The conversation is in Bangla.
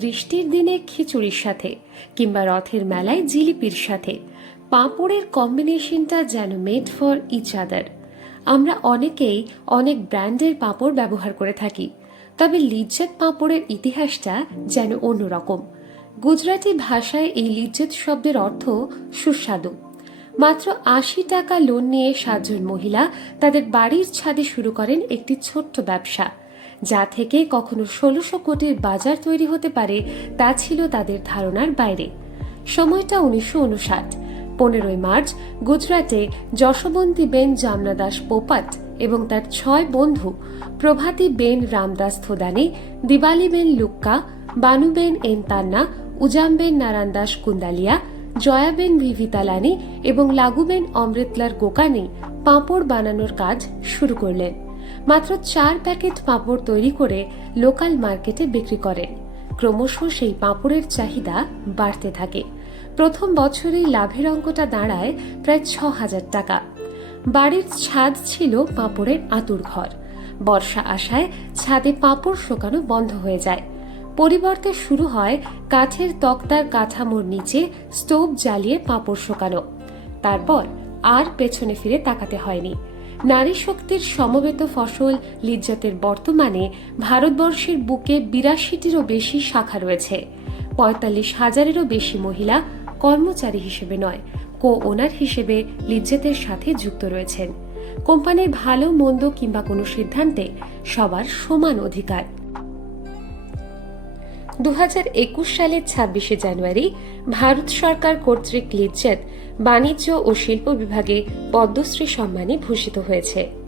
বৃষ্টির দিনে খিচুড়ির সাথে কিংবা রথের মেলায় জিলিপির সাথে। পাঁপড়ের কম্বিনেশনটা যেন মেড ফর ইচ আদার আমরা অনেকেই অনেক ব্র্যান্ডের পাঁপড় ব্যবহার করে থাকি, তবে লিজ্জত পাঁপড়ের ইতিহাসটা যেন অন্যরকম। গুজরাটি ভাষায় এই লিজ্জত শব্দের অর্থ সুস্বাদু। মাত্র আশি টাকা লোন নিয়ে সাতজন মহিলা তাদের বাড়ির ছাদে শুরু করেন একটি ছোট্ট ব্যবসা। যা থেকে কখনো ষোলোশো কোটির বাজার তৈরি হতে পারে, তা ছিল তাদের ধারণার বাইরে। সময়টা উনিশশো উনষাট। পনেরোই মার্চ, গুজরাটে যশবন্তী বেন জামনাদাস পোপাট এবং তার ছয় বন্ধু প্রভাতী বেন রামদাস থোদানি, দিবালি বেন লুক্কা বানুবেন এন তান্না উজামবেন নারায়ণদাস কুন্দালিয়া জয়াবেন ভিভিতালানি এবং লাগুবেন অমৃতলার গোকানি পাঁপড় বানানোর কাজ শুরু করলেন। মাত্র চার প্যাকেট পাঁপড় তৈরি করে লোকাল মার্কেটে বিক্রি করেন। ক্রমশ সেই পাঁপড়ের চাহিদা বাড়তে থাকে। প্রথম বছরেই লাভের অঙ্কটা দাঁড়ায় প্রায় ছ হাজার টাকা। বাড়ির ছাদ ছিল পাঁপড়ের আতুর ঘর। বর্ষা আসায় ছাদে পাঁপড় শোকানো বন্ধ হয়ে যায়। পরিবর্তে শুরু হয় কাঠের তক্তার কাঠামোর নিচে স্টোভ জ্বালিয়ে পাঁপড় শোকানো। তারপর আর পেছনে ফিরে তাকাতে হয়নি। নারী শক্তির সমবেত ফসল লিজ্জাতের বর্তমানে ভারতবর্ষের বুকে বিরাশিটিরও বেশি শাখা রয়েছে। পঁয়তাল্লিশ হাজারেরও বেশি মহিলা কর্মচারী হিসেবে নয় কো ওনার হিসেবে লিজ্জাতের সাথে যুক্ত রয়েছেন। কোম্পানির ভালো, মন্দ কিংবা কোনো সিদ্ধান্তে সবার সমান অধিকার। দু হাজার একুশ সালের ছাব্বিশে জানুয়ারি ভারত সরকার কর্তৃক লিজ্জাত বাণিজ্য ও শিল্প বিভাগে পদ্মশ্রী সম্মানে ভূষিত হয়েছে।